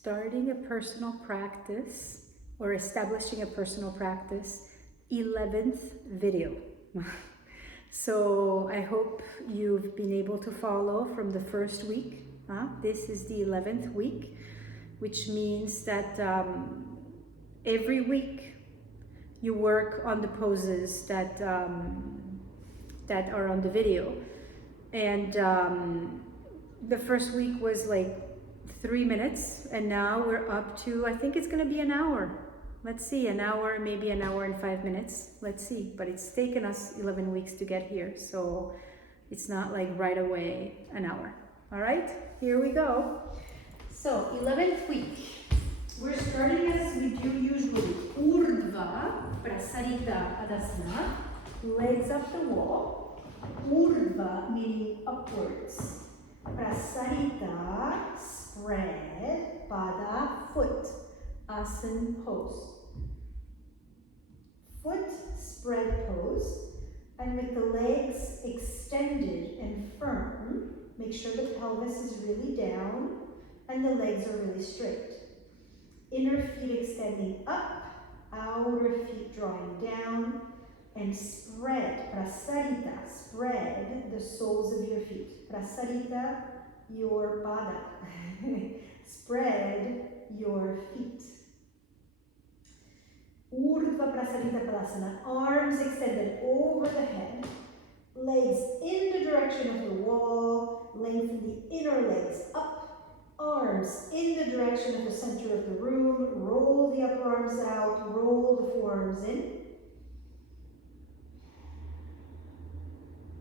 starting a personal practice or establishing a personal practice, 11th video. So I hope you've been able to follow from the first week. This is the 11th week, which means that every week you work on the poses that that are on the video. And the first week was like 3 minutes, and now we're up to, I think it's gonna be an hour. Let's see, an hour, maybe an hour and 5 minutes. Let's see, but it's taken us 11 weeks to get here, so it's not like right away an hour. All right, here we go. So 11th week, we're starting as we do usually. Urdhva, Prasārita Padottanāsana, legs up the wall. Urdhva meaning upwards. Prasārita, spread. Baddha, foot. Asana pose. Foot spread pose, and with the legs extended and firm, make sure the pelvis is really down and the legs are really straight. Inner feet extending up, outer feet drawing down, and spread, prasārita, spread the soles of your feet. Prasārita, your Baddha. Spread your feet. Urdhva Prasārita Padottanāsana, arms extended over the head, legs in the direction of the wall, lengthen the inner legs up, arms in the direction of the center of the room, roll the upper arms out, roll the forearms in.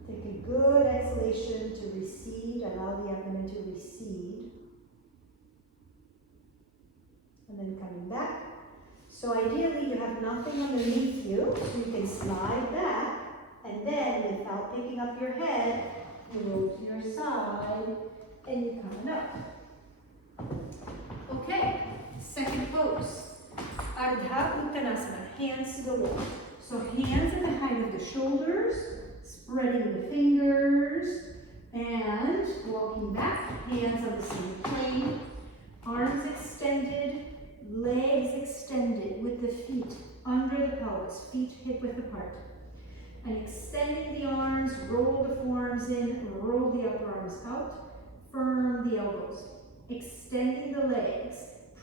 Take a good exhalation to recede, allow the abdomen to recede. And then coming back. So ideally you have nothing underneath you, so you can slide back, and then without picking up your head, you roll to your side, and you come up. Okay, second pose. Ardha Uttanāsana, hands to the wall. So hands at the height of the shoulders, spreading the fingers, and walking back, hands on the same plane, arms extended, legs extended with the feet under the pelvis, feet hip width apart. And extending the arms, roll the forearms in, roll the upper arms out, firm the elbows. Extending the legs,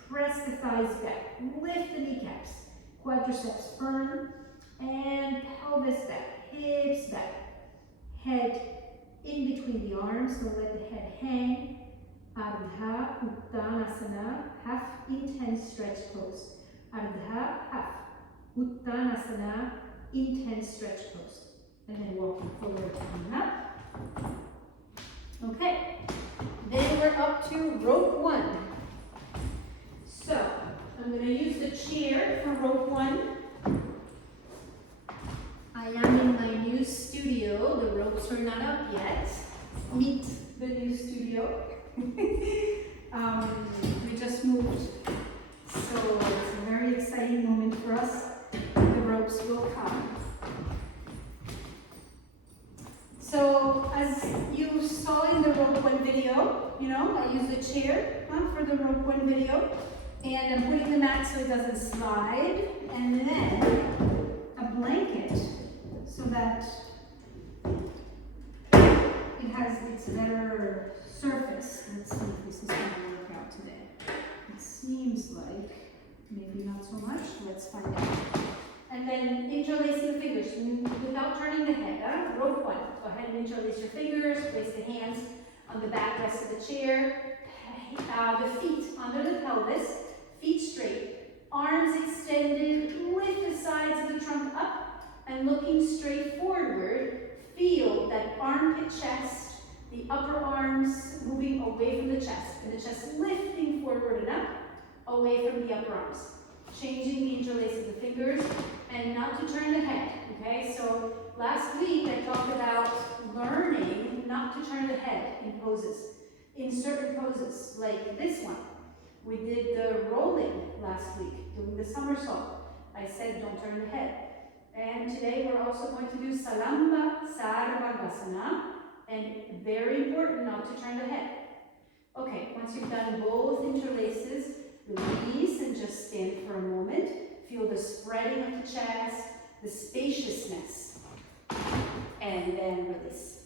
press the thighs back, lift the kneecaps, quadriceps firm, and pelvis back, hips back. Head in between the arms, so let the head hang. Ardha Uttanāsana, half intense stretch pose. Ardha, half. Uttanāsana, intense stretch pose. And then walking forward and up. Okay, then we're up to rope one. So, I'm going to use the chair for rope one. I am in my new studio. The ropes are not up yet. Meet the new studio. We just moved, so it's a very exciting moment for us. The ropes will come. So as you saw in the rope one video, I use the chair for the rope one video, and I'm putting the mat so it doesn't slide, and then a blanket so that it's a better surface. Let's see if this is going to work out today. It seems like maybe not so much. Let's find out. And then interlacing the fingers without turning the head. Rope one. Go ahead and interlace your fingers. Place the hands on the backrest of the chair. The feet under the pelvis. Feet straight. Arms extended. Lift the sides of the trunk up and looking straight forward. Feel that armpit chest, the upper arms moving away from the chest, and the chest lifting forward and up, away from the upper arms. Changing the interlace of the fingers, and not to turn the head, okay? So last week I talked about learning not to turn the head in poses, in certain poses, like this one. We did the rolling last week, doing the somersault. I said don't turn the head. And today we're also going to do Salamba Sarvangasana, and very important not to turn the head. Okay, once you've done both interlaces, Release and just stand for a moment. Feel the spreading of the chest, the spaciousness. And then release.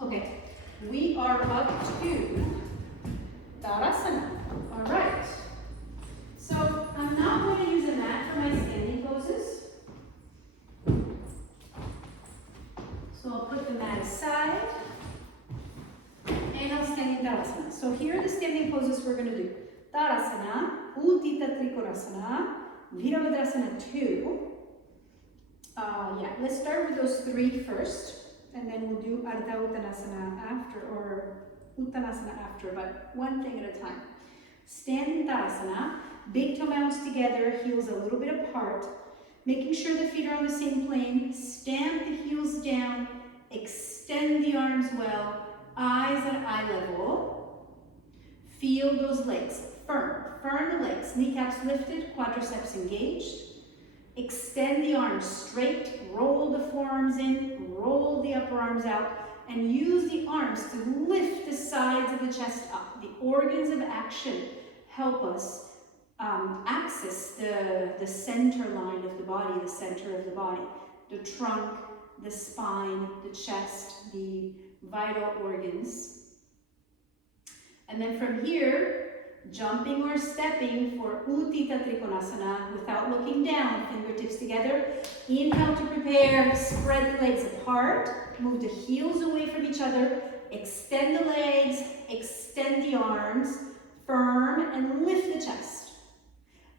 Okay, we are up to Tadasana. All right. So I'm not going to use a mat for my standing poses. So I'll put the mat aside. And I'll stand in Tadasana. So here are the standing poses we're going to do. Tadasana, Utthita Trikonāsana, Virabhadrāsana 2. Let's start with those 3 first. And then we'll do Ardha Uttanāsana after, or Uttanasana after, but one thing at a time. Stand in Tadasana, big toe mounts together, heels a little bit apart, making sure the feet are on the same plane. Stamp the heels down, extend the arms well, eyes at eye level. Feel those legs, firm the legs, kneecaps lifted, quadriceps engaged. Extend the arms straight, roll the forearms in, roll the upper arms out, and use the arms to lift the sides of the chest up. The organs of action help us access the center line of the body, the center of the body, the trunk, the spine, the chest, the vital organs. And then from here, jumping or stepping for Utthita Trikonāsana without looking down, fingertips together. Inhale to prepare, spread the legs apart, move the heels away from each other, extend the legs, extend the arms, firm, and lift the chest.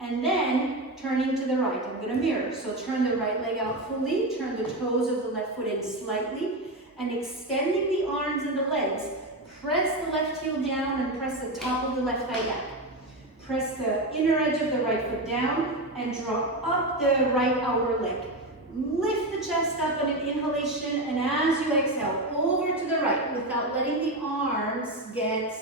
And then turning to the right, I'm going to mirror. So turn the right leg out fully, turn the toes of the left foot in slightly, and extending the arms and the legs. Press the left heel down and press the top of the left thigh back. Press the inner edge of the right foot down and draw up the right outer leg. Lift the chest up on an inhalation, and as you exhale, over to the right without letting the arms get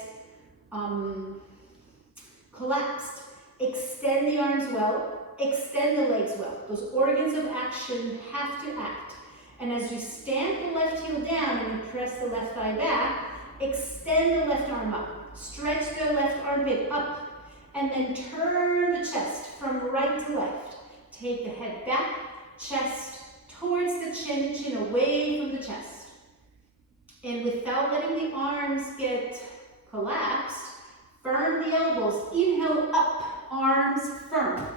collapsed. Extend the arms well, extend the legs well. Those organs of action have to act. And as you stamp the left heel down and you press the left thigh back, extend the left arm up. Stretch the left armpit up. And then turn the chest from right to left. Take the head back, chest towards the chin, chin away from the chest. And without letting the arms get collapsed, firm the elbows. Inhale up, arms firm.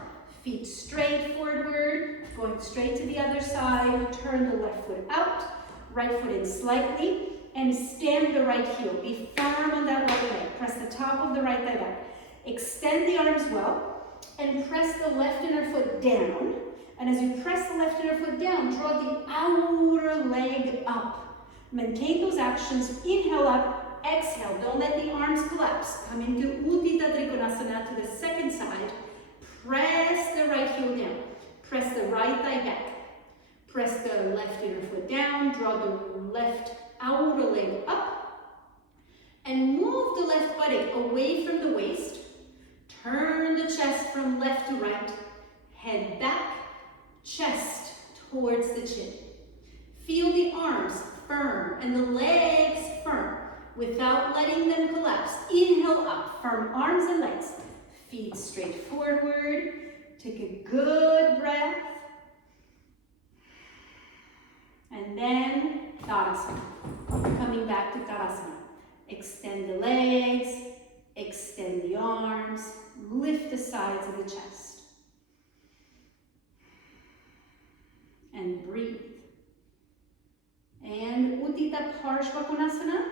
Feet straight forward, going straight to the other side. Turn the left foot out, right foot in slightly. And stamp the right heel. Be firm on that right leg. Press the top of the right thigh back. Extend the arms well. And press the left inner foot down. And as you press the left inner foot down, draw the outer leg up. Maintain those actions. Inhale up. Exhale. Don't let the arms collapse. Come into Utthita Trikonāsana to the second side. Press the right heel down. Press the right thigh back. Press the left inner foot down. Draw the left outer leg up, and move the left buttock away from the waist. Turn the chest from left to right, head back, chest towards the chin. Feel the arms firm and the legs firm without letting them collapse. Inhale up, firm arms and legs, feet straight forward. Take a good breath. And then Tadasana. Coming back to Tadasana. Extend the legs, extend the arms, lift the sides of the chest. And breathe. And Utthita Parsvakonāsana.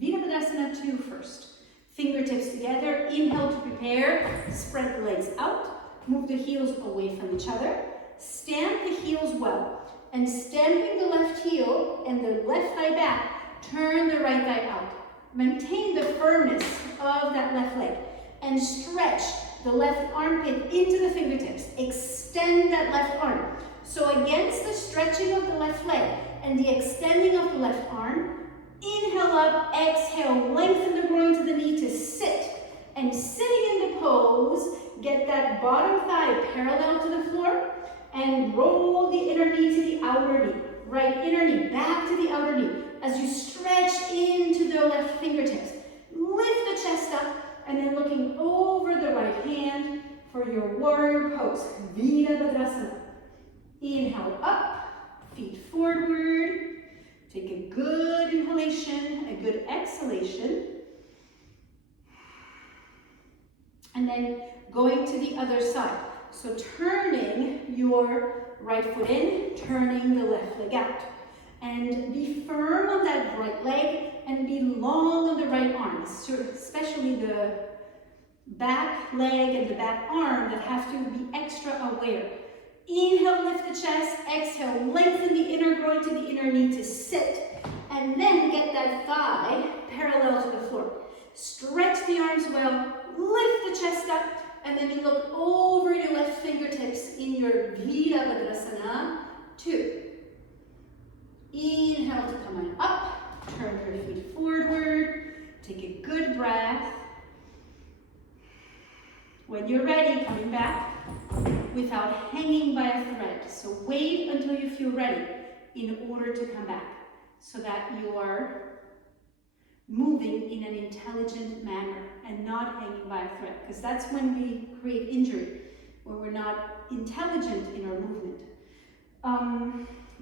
Virabhadrāsana 2 first. Fingertips together. Inhale to prepare. Spread the legs out. Move the heels away from each other. Stamp the heels well. And stamping the left heel and the left thigh back, turn the right thigh out. Maintain the firmness of that left leg. And stretch the left armpit into the fingertips. Extend that left arm. So against the stretching of the left leg and the extending of the left arm, inhale up, exhale, lengthen the groin to the knee to sit. And sitting in the pose, get that bottom thigh parallel to the floor. And roll the inner knee to the outer knee. Right inner knee back to the outer knee. As you stretch into the left fingertips. Lift the chest up and then for your warrior pose, Virabhadrāsana. Inhale up, feet forward. Take a good inhalation, a good exhalation. And then going to the other side. So turning your right foot in, turning the left leg out. And be firm on that right leg and be long on the right arm, especially the back leg and the back arm that have to be extra aware. Inhale, lift the chest. Exhale, lengthen the inner groin to the inner knee to sit. And then get that thigh parallel to the floor. Stretch the arms well, lift the chest up, and then you look over your left fingertips in your Virabhadrāsana. 2. Inhale to come on up, turn your feet forward, take a good breath. When you're ready, coming back without hanging by a thread. So wait until you feel ready in order to come back so that you are moving in an intelligent manner and not hanging by a thread, because that's when we create injury, when we're not intelligent in our movement.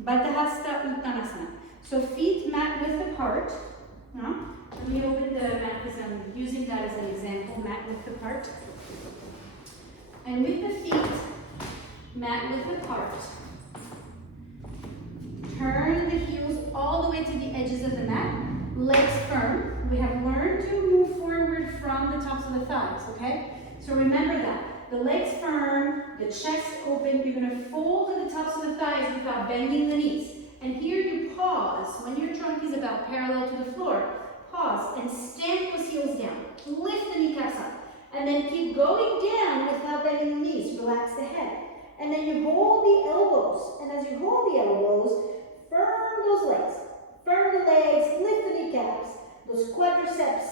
Hasta Uttanāsana. So feet mat width apart. Let me open the mat because I'm using that as an example, mat width apart. And with the feet mat width apart, turn the heels all the way to the edges of the mat, legs firm. We have learned to move forward from the tops of the thighs, okay? So remember that. The legs firm, the chest open. You're going to fold to the tops of the thighs without bending the knees. And here you pause. When your trunk is about parallel to the floor, pause and stamp those heels down. Lift the kneecaps up. And then keep going down without bending the knees. Relax the head. And then you hold the elbows. And as you hold the elbows, firm those legs. Firm the legs, lift the kneecaps. Those quadriceps,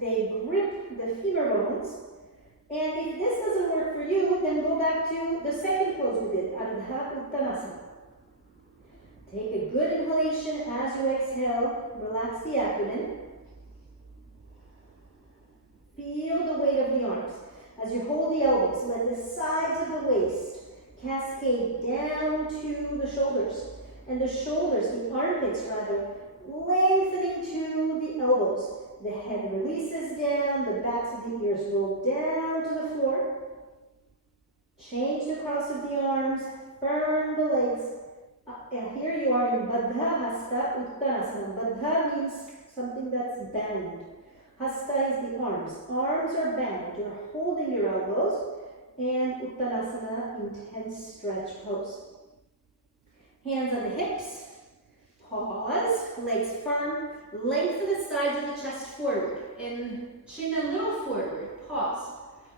they grip the femur bones. And if this doesn't work for you, then go back to the second pose we did, Ardha Uttanāsana. Take a good inhalation as you exhale. Relax the abdomen. Feel the weight of the arms. As you hold the elbows, let the sides of the waist cascade down to the shoulders. And the shoulders, the armpits rather, lengthening to the elbows. The head releases down, the backs of the ears roll down to the floor. Change the cross of the arms, firm the legs. And here you are in Baddha Hasta Uttanāsana. Baddha means something that's bound. Hasta is the arms. Arms are bound. You're holding your elbows. And Uttanasana, intense stretch pose. Hands on the hips. Pause. Legs firm. Lengthen the sides of the chest forward. And chin a little forward. Pause.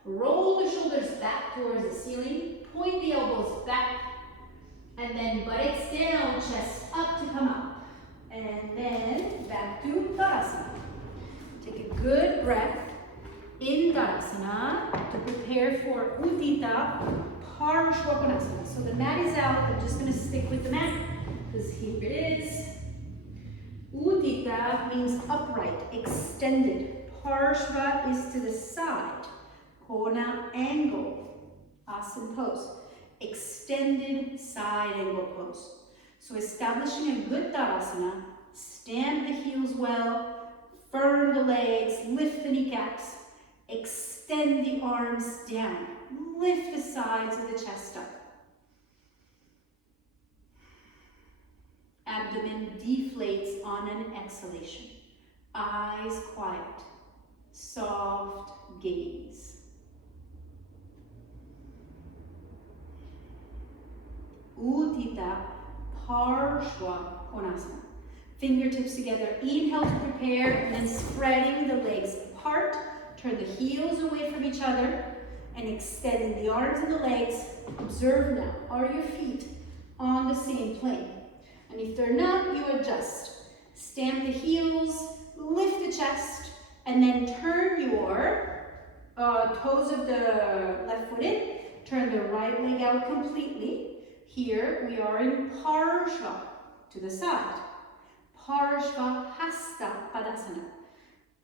Roll the shoulders back towards the ceiling. Point the elbows back. And then buttocks down, chest up to come up. And then back to Tadasana. Take a good breath in Tadasana to prepare for Utthita Parsvakonāsana. So the mat is out. I'm just going to stick with the mat because here it is. Utthita means upright, extended. Parsva is to the side. Kona, angle. Asana pose. Extended side angle pose. So establishing a good Tadasana, stand the heels well, firm the legs, lift the kneecaps, extend the arms down, lift the sides of the chest up. Abdomen deflates on an exhalation. Eyes quiet, soft gaze. Utthita Parsvakonāsana. Fingertips together. Inhale to prepare, and then spreading the legs apart. Turn the heels away from each other and extending the arms and the legs. Observe now. Are your feet on the same plane? And if they're not, you adjust. Stamp the heels, lift the chest, and then turn your toes of the left foot in. Turn the right leg out completely. Here we are in Parsva, to the side. Parsva Hasta Padāsana.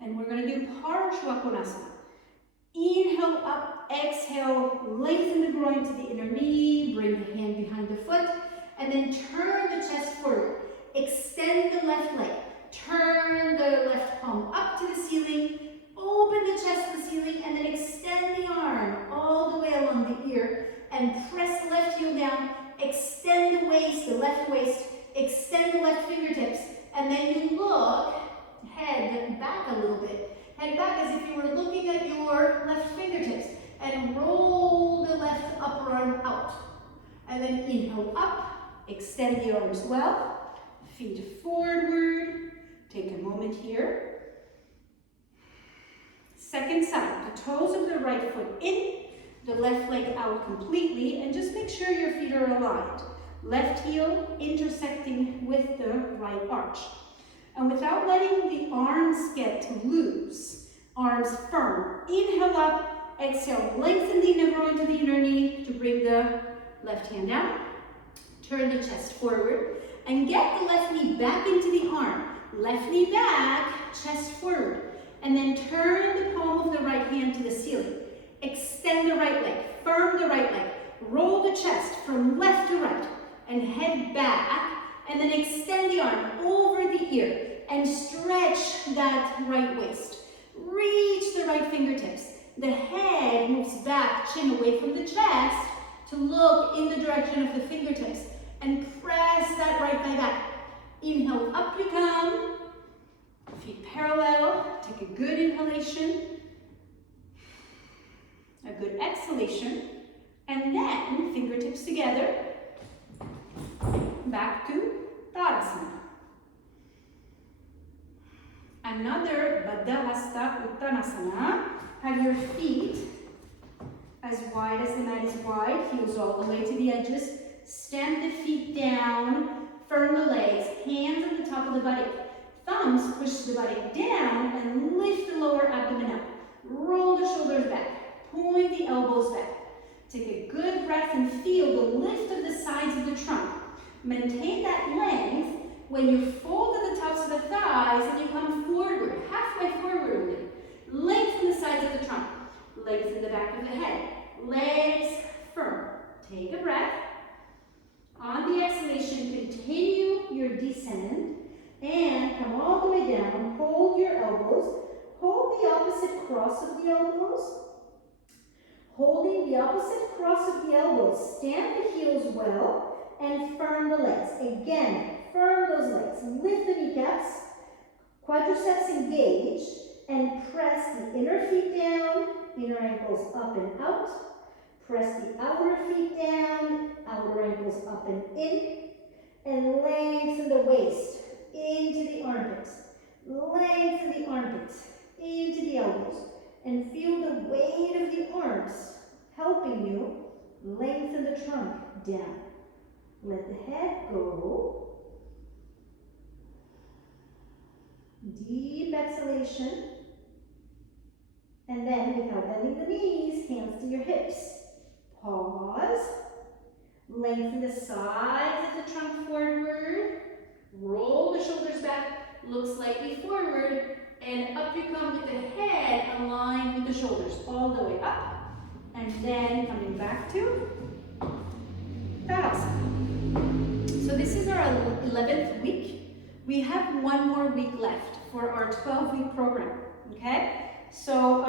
And we're going to do Parsvakonāsana. Inhale inhale up, exhale, lengthen the groin to the inner knee, bring the hand behind the foot, and then turn the chest forward. Extend the left leg, turn the left palm up to the ceiling, open the chest to the ceiling, and then extend the arm all the way along the ear, and press the left heel down, extend the waist, the left waist, extend the left fingertips, and then you look, head back a little bit. Head back as if you were looking at your left fingertips, and roll the left upper arm out. And then inhale up, extend the arms well, feet forward. Take a moment here. Second side, the toes of the right foot in, the left leg out completely, and just make sure your feet are aligned. Left heel intersecting with the right arch. And without letting the arms get loose, arms firm. Inhale up, exhale, lengthen the inner groin to the inner knee to bring the left hand down. Turn the chest forward and get the left knee back into the arm. Left knee back, chest forward. And then turn the palm of the right hand to the ceiling. Extend the right leg, firm the right leg. Roll the chest from left to right and head back. And then extend the arm over the ear and stretch that right waist. Reach the right fingertips. The head moves back, chin away from the chest to look in the direction of the fingertips. And press that right thigh back. Inhale, up you come. Feet parallel. Take a good inhalation. A good exhalation. And then fingertips together. Back to Tadasana. Another Hasta Uttanāsana. Have your feet as wide as the mat is wide, heels all the way to the edges. Stamp the feet down, firm the legs, hands on the top of the body. Thumbs push the body down and lift the lower abdomen up. Roll the shoulders back, point the elbows back. Take a good breath and feel the lift of the sides of the trunk. Maintain that length when you fold at the tops of the thighs and you come forward, halfway forward only. Lengthen the sides of the trunk. Lengthen the back of the head. Legs firm. Take a breath. On the exhalation, continue your descent and come all the way down. Hold your elbows. Hold the opposite cross of the elbows. Holding the opposite cross of the elbows, stamp the heels well and firm the legs. Again, firm those legs. Lift the kneecaps, quadriceps engaged, and press the inner feet down, inner ankles up and out. Press the outer feet down, outer ankles up and in. And lengthen the waist into the armpits. Lengthen the armpits into the elbows. And feel the weight of the arms helping you lengthen the trunk down. Let the head go. Deep exhalation. And then, without bending the knees, hands to your hips. Pause. Lengthen the sides of the trunk forward. Roll the shoulders back. Look slightly forward. And up you come with the head aligned with the shoulders. All the way up. And then coming back to Tadasana. So this is our 11th week. We have one more week left for our 12-week program. Okay? So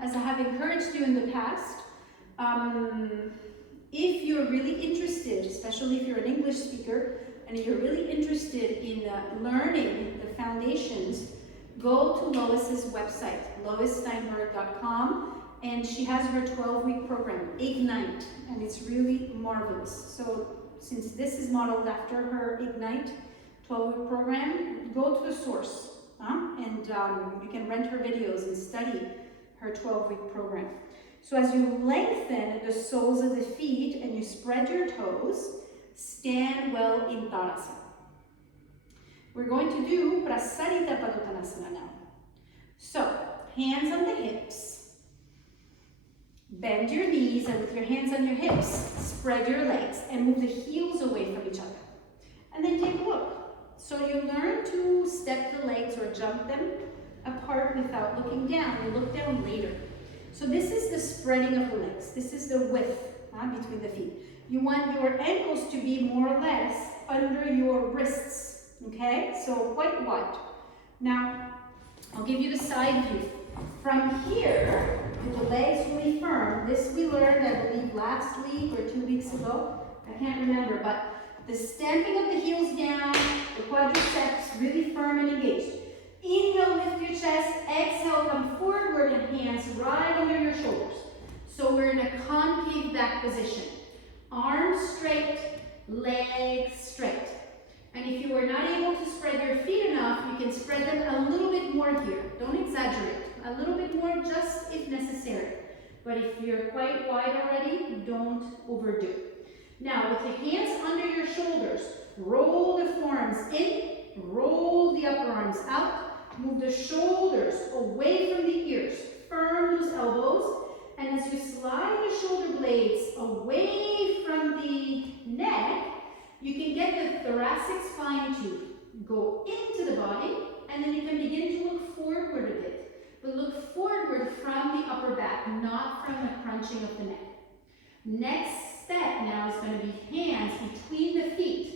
as I have encouraged you in the past, if you're really interested, especially if you're an English speaker, and you're really interested in learning the foundations, go to Lois's website, loissteinberg.com, and she has her 12-week program, Ignite, and it's really marvelous. So since this is modeled after her Ignite 12-week program, go to the source, and you can rent her videos and study her 12-week program. So as you lengthen the soles of the feet and you spread your toes, stand well in Tadasana. We're going to do Prasārita Padottanāsana now. So, hands on the hips. Bend your knees, and with your hands on your hips, spread your legs and move the heels away from each other. And then take a look. So you learn to step the legs or jump them apart without looking down. You look down later. So this is the spreading of the legs. This is the width between the feet. You want your ankles to be more or less under your wrists, okay? So quite wide. Now, I'll give you the side view. From here, with the legs really firm, this we learned, I believe, last week or 2 weeks ago. I can't remember, but the stamping of the heels down, the quadriceps really firm and engaged. Inhale, lift your chest. Exhale, come forward and hands right under your shoulders. So we're in a concave back position. Arms straight, legs straight. And if you are not able to spread your feet enough, you can spread them a little bit more here. Don't exaggerate. A little bit more just if necessary. But if you're quite wide already, don't overdo. Now, with the hands under your shoulders, roll the forearms in, roll the upper arms out, move the shoulders away from the ears, firm those elbows, and as you slide the shoulder blades away from the neck, you can get the thoracic spine to go into the body, and then you can begin to look forward a bit. But look forward from the upper back, not from the crunching of the neck. Next step now is going to be hands between the feet.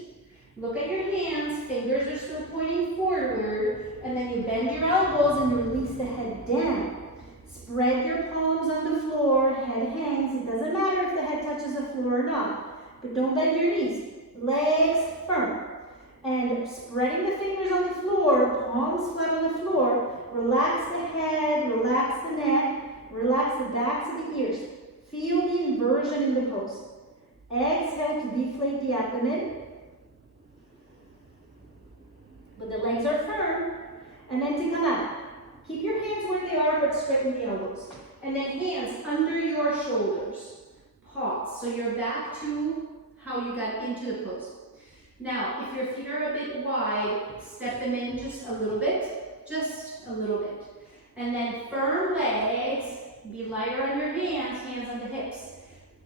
Look at your hands, fingers are still pointing forward, and then you bend your elbows and you release the head down. Spread your palms on the floor, head hangs. It doesn't matter if the head touches the floor or not, but don't bend your knees. Legs firm. And spreading the fingers on the floor, palms flat on the floor, relax the head, relax the neck, relax the backs of the ears. Feel the inversion in the pose. Exhale to deflate the abdomen. But the legs are firm. And then to come out. Keep your hands where they are, but straighten the elbows. And then hands under your shoulders. Pause. So you're back to how you got into the pose. Now, if your feet are a bit wide, step them in just a little bit. Just a little bit. And then firm legs. Be lighter on your hands, hands on the hips.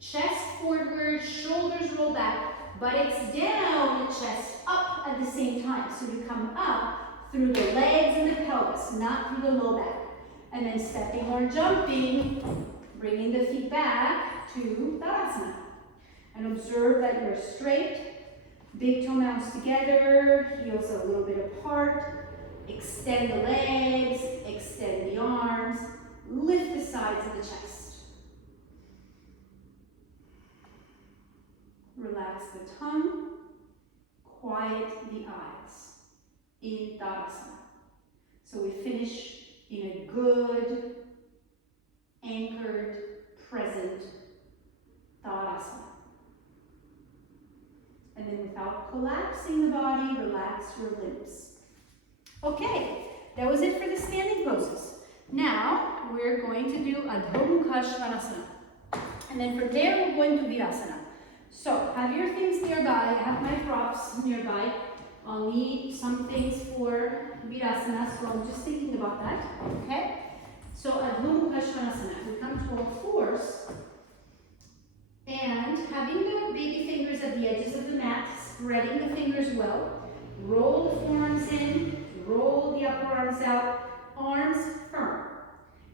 Chest forward, shoulders roll back, buttocks down, chest up at the same time. So you come up through the legs and the pelvis, not through the low back. And then stepping or jumping, bringing the feet back to Tadasana. And observe that you're straight, big toe mounts together, heels a little bit apart. Extend the legs, extend the arms, lift the sides of the chest. Relax the tongue, quiet the eyes in Tadasana. So we finish in a good, anchored, present Tadasana. And then without collapsing the body, relax your limbs. Okay, that was it for the standing poses. Now, we're going to do Adho, Mukha, Svanasana. And then from there, we're going to Virāsana. So, have your things nearby. I have my props nearby. I'll need some things for Virāsana, so I'm just thinking about that. Okay? So, Adho, Mukha, Svanasana. We come to all fours. And having the baby fingers at the edges of the mat, spreading the fingers well. Roll the forearms in, roll the upper arms out, arms firm.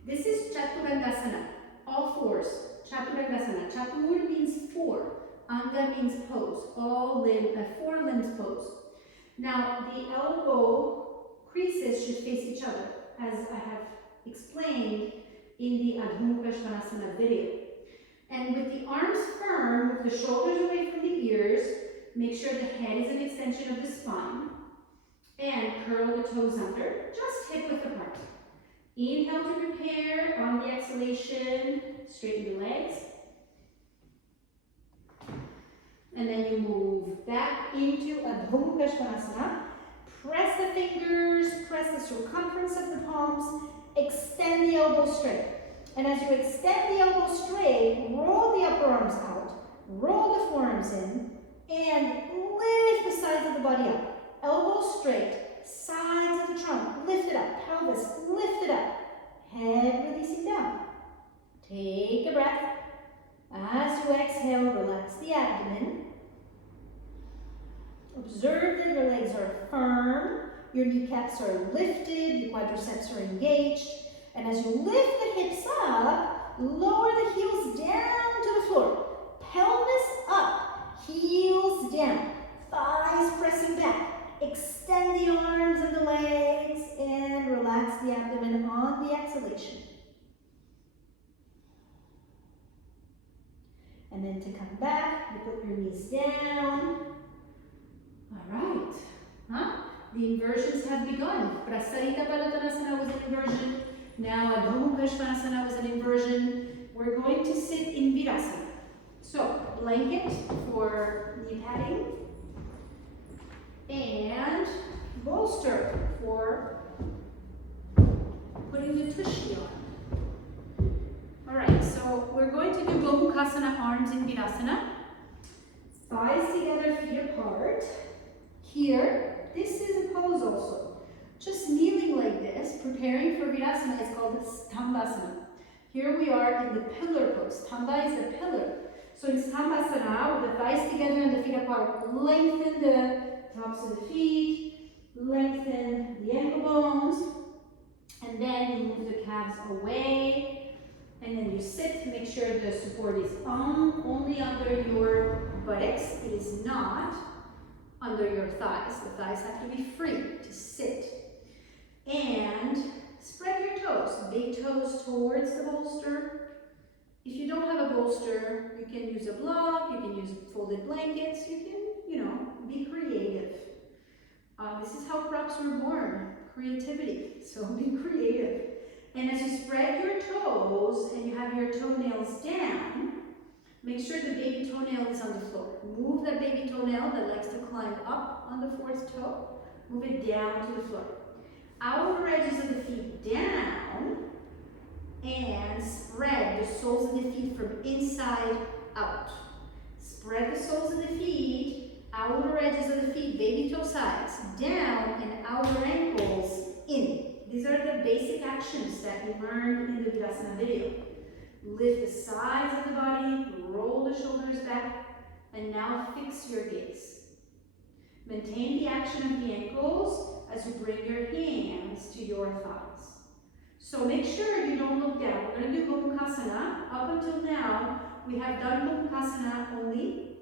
This is Setubandha, all fours. Setubandha. Chatur means four. Anga means pose. Four limbs pose. Now the elbow creases should face each other, as I have explained in the Adho, Mukha, Svanasana video. And with the arms firm, with the shoulders away from the ears, make sure the head is an extension of the spine. And curl the toes under, just hip width apart. Inhale to prepare. On the exhalation, straighten the legs. And then you move back into Adho, Mukha, Svanasana. Press the fingers, press the circumference of the palms, extend the elbows straight. And as you extend the elbows straight, roll the upper arms out, roll the forearms in, and lift the sides of the body up. Elbows straight, sides of the trunk, lift it up, pelvis, lift it up. Head releasing down. Take a breath. As you exhale, relax the abdomen. Observe that your legs are firm, your kneecaps are lifted, your quadriceps are engaged. And as you lift the hips up, Lower the heels down to the floor. Pelvis up, heels down. Thighs pressing back. Extend the arms and the legs and relax the abdomen on the exhalation. And then to come back, you put your knees down. All right. The inversions have begun. Prasārita Padottanāsana was an inversion. Now Adho Svanasana was an inversion. We're going to sit in Virāsana. So, blanket for knee padding. And bolster for putting the tushy on. Alright, so we're going to do Gomukhāsana, arms in Virāsana. Thighs together, feet apart. Here, this is a pose also. Just kneeling like this, preparing for Virāsana, is called Dandāsana. Here we are in the pillar pose. Tanda is the pillar. So in Savasana, with the thighs together and the feet apart, lengthen the tops of the feet, lengthen the ankle bones, and then you move the calves away, and then you sit to make sure the support is only under your buttocks. It is not under your thighs. The thighs have to be free to sit. And spread your toes, big toes towards the bolster. If you don't have a bolster, you can use a block, you can use folded blankets, you can, be creative. This is how props were born, creativity, so be creative. And as you spread your toes and you have your toenails down, make sure the baby toenail is on the floor. Move that baby toenail that likes to climb up on the fourth toe, move it down to the floor. Outer edges of the feet down, and spread the soles of the feet from inside out. Spread the soles of the feet, outer edges of the feet, baby toe sides, down, and outer ankles in. These are the basic actions that we learned in the Virāsana video. Lift the sides of the body, roll the shoulders back, and now fix your gaze. Maintain the action of the ankles as you bring your hands to your thighs. So make sure you don't look down. We're going to do Gomukhāsana. Up until now, we have done Gomukhāsana only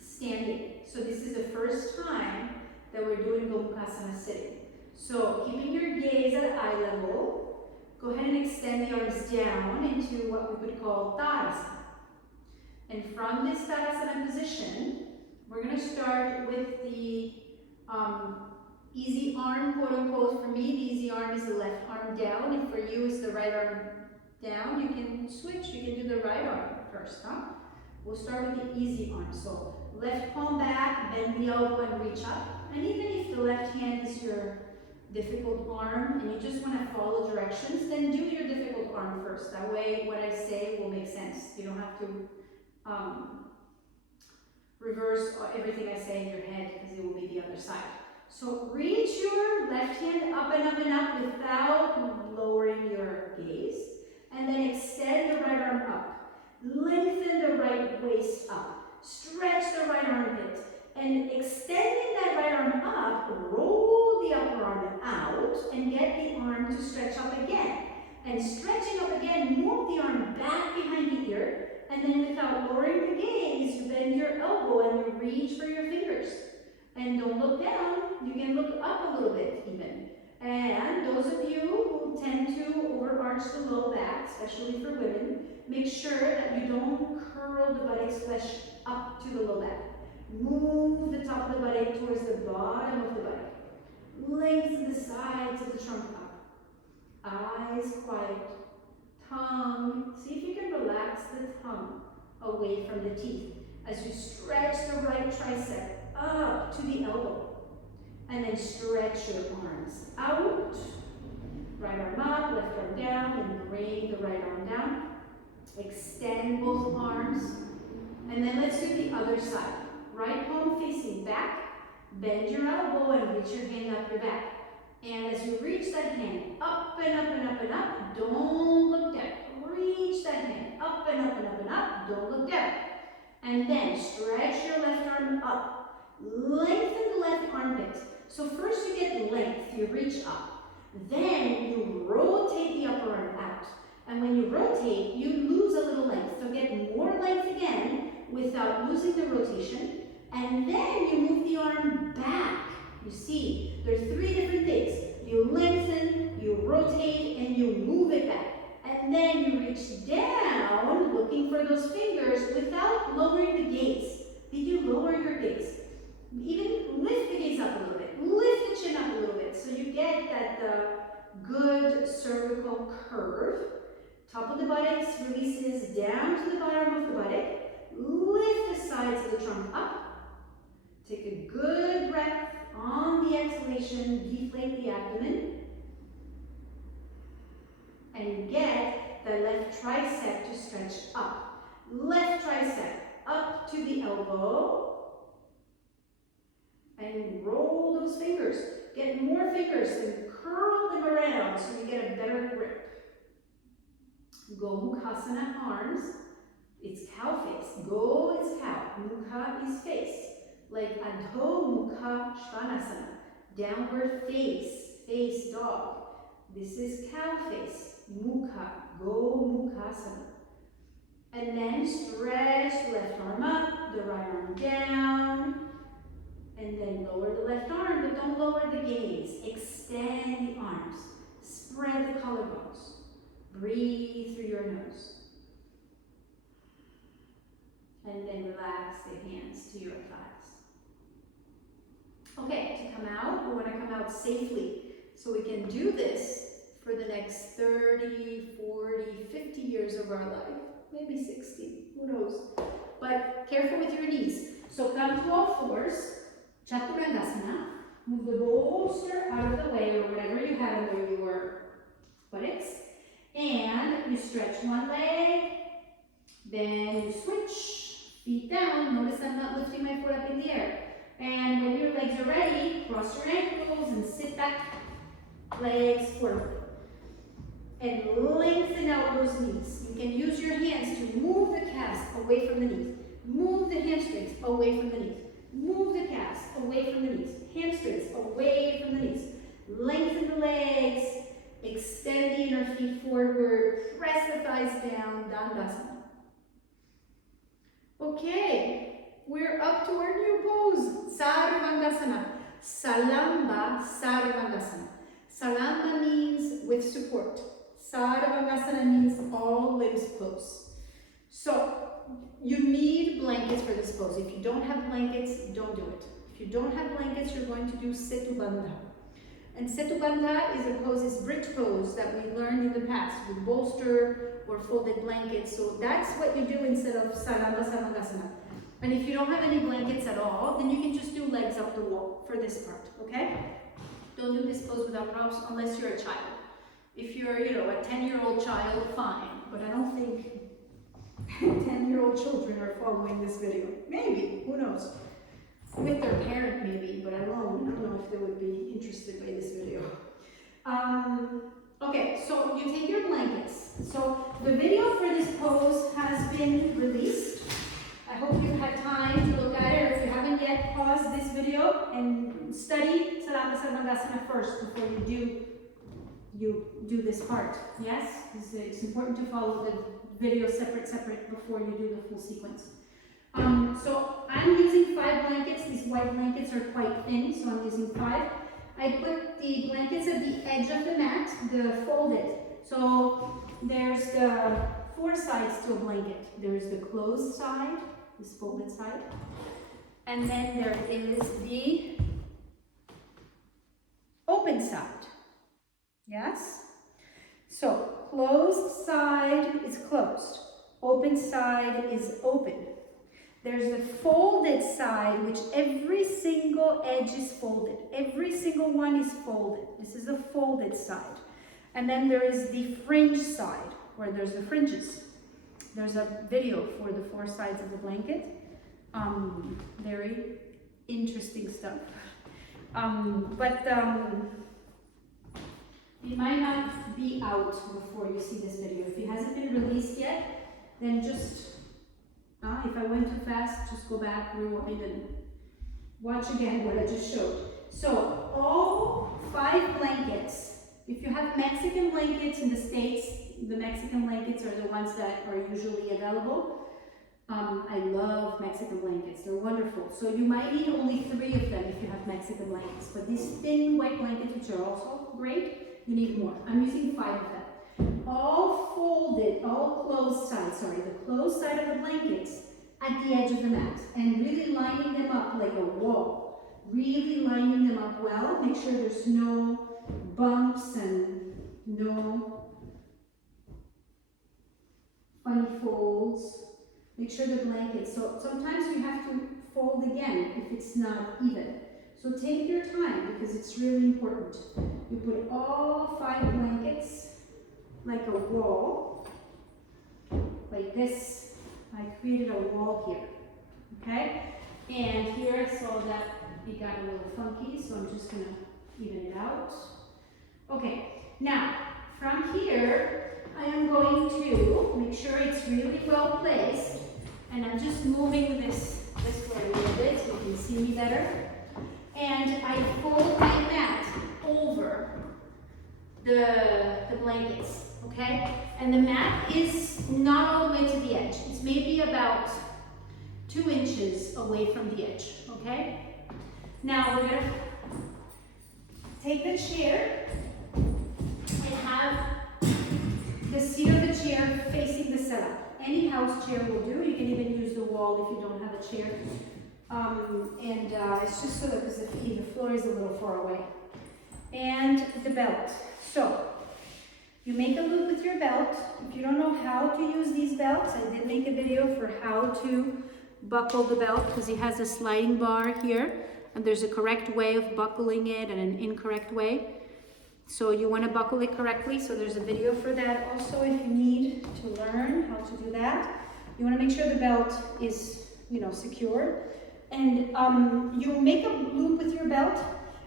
standing. So this is the first time that we're doing Gomukhāsana sitting. So keeping your gaze at eye level, go ahead and extend the arms down into what we would call Tadasana. And from this Tadasana position, we're going to start with the easy arm, quote unquote. For me, the easy arm is the left arm down, and for you, it's the right arm down. You can switch, you can do the right arm first, We'll start with the easy arm. So left palm back, bend the elbow and reach up. And even if the left hand is your difficult arm and you just want to follow directions, then do your difficult arm first. That way, what I say will make sense. You don't have to reverse everything I say in your head, because it will be the other side. So reach your left hand up and up and up without lowering your gaze. And then extend the right arm up. Lengthen the right waist up. Stretch the right armpit. And extending that right arm up, roll the upper arm out and get the arm to stretch up again. And stretching up again, move the arm back behind the ear. And then without lowering the gaze, you bend your elbow and you reach for your fingers. And don't look down, you can look up a little bit even. And those of you who tend to overarch the low back, especially for women, make sure that you don't curl the buttocks flesh up to the low back. Move the top of the buttock towards the bottom of the buttock. Lengthen the sides of the trunk up. Eyes quiet. Tongue, see if you can relax the tongue away from the teeth as you stretch the right tricep up to the elbow. And then stretch your arms out. Right arm up, left arm down, and bring the right arm down. Extend both arms. And then let's do the other side. Right palm facing back. Bend your elbow and reach your hand up your back. And as you reach that hand up and up and up and up, don't look down. Reach that hand up and up and up and up, don't look down. And then stretch your left arm up. Lengthen the left armpit. So first you get length, you reach up. Then you rotate the upper arm out. And when you rotate, you lose a little length. So get more length again without losing the rotation. And then you move the arm back. You see, there's 3 different things. You lengthen, you rotate, and you move it back. And then you reach down, looking for those fingers without lowering the gaze. Did you lower your gaze? Even lift the gaze up a little bit. Lift the chin up a little bit so you get that good cervical curve. Top of the buttocks releases down to the bottom of the buttock. Lift the sides of the trunk up. Take a good breath on the exhalation. Deflate the abdomen. And get the left tricep to stretch up. Left tricep up to the elbow. And roll those fingers. Get more fingers and curl them around so you get a better grip. Gomukhāsana arms. It's cow face. Go is cow. Mukha is face. Like Adho, Mukha, Svanasana. Downward face. Face dog. This is cow face. Mukha. Gomukhāsana. And then stretch the left arm up, the right arm down. And then lower the left arm, but don't lower the gaze. Extend the arms. Spread the collarbones. Breathe through your nose. And then relax the hands to your thighs. Okay, to come out, we want to come out safely. So we can do this for the next 30, 40, 50 years of our life. Maybe 60, who knows. But careful with your knees. So come to all fours. Setubandha. Move the bolster out of the way, or whatever you have under your buttocks. And you stretch one leg. Then you switch. Feet down. Notice I'm not lifting my foot up in the air. And when your legs are ready, cross your ankles and sit back. Legs forward. And lengthen out those knees. You can use your hands to move the calves away from the knees. Move the hamstrings away from the knees. Move the calves away from the knees. Hamstrings away from the knees. Lengthen the legs. Extend the inner feet forward. Press the thighs down. Dandāsana. Okay, we're up to our new pose. Sarvangasana. Salamba Sarvangasana. Salamba means with support. Sarvangasana means all limbs pose. So, you need blankets for this pose. If you don't have blankets, don't do it. If you don't have blankets, you're going to do Setubandha. And Setubandha is a pose, is bridge pose that we learned in the past with bolster or folded blankets. So that's what you do instead of Salamba Sarvangasana. And if you don't have any blankets at all, then you can just do legs up the wall for this part, okay? Don't do this pose without props unless you're a child. If you're, a 10-year-old child, fine. But I don't think 10-year-old children are following this video. Maybe, who knows? With their parent, maybe, but alone. I don't know if they would be interested by this video. Okay, so you take your blankets. So the video for this pose has been released. I hope you've had time to look at it, or if you haven't yet, pause this video and study Salamba Sarvangasana first before you do this part. Yes? It's important to follow the video separate before you do the full sequence. So I'm using 5 blankets. These white blankets are quite thin, so I'm using 5. I put the blankets at the edge of the mat, the folded. So there's the 4 sides to a blanket. There's the closed side, this folded side, and then there is the open side. Yes? So closed side is closed. Open side is open. There's the folded side, which every single edge is folded. Every single one is folded. This is a folded side. And then there is the fringe side, where there's the fringes. There's a video for the 4 sides of the blanket. Very interesting stuff. It might not be out before you see this video. If it hasn't been released yet, then just, if I went too fast, just go back, rewind, and watch again what I just showed. So all 5 blankets, if you have Mexican blankets in the States, The Mexican blankets are the ones that are usually available. I love Mexican blankets, they're wonderful. So you might need only 3 of them if you have Mexican blankets, but these thin white blankets, which are also great, you need more. I'm using 5 of them. All folded, all closed side, the closed side of the blankets at the edge of the mat, and really lining them up like a wall. Really lining them up well. Make sure there's no bumps and no funny folds. Make sure the blankets, so sometimes you have to fold again if it's not even. So take your time because it's really important. You put all 5 blankets like a wall, like this. I created a wall here, okay? And here, so that it got a little funky, so I'm just gonna even it out. Okay, now from here, I am going to make sure it's really well placed, and I'm just moving this way a little bit so you can see me better. And I fold my mat over the blankets, okay? And the mat is not all the way to the edge. It's maybe about 2 inches away from the edge, okay? Now we're gonna take the chair and have the seat of the chair facing the setup. Any house chair will do. You can even use the wall if you don't have a chair. It's just so that because the floor is a little far away. And the belt. So you make a loop with your belt. If you don't know how to use these belts, I did make a video for how to buckle the belt because it has a sliding bar here, and there's a correct way of buckling it and an incorrect way. So you want to buckle it correctly, so there's a video for that also if you need to learn how to do that. You want to make sure the belt is, secure. And you make a loop with your belt,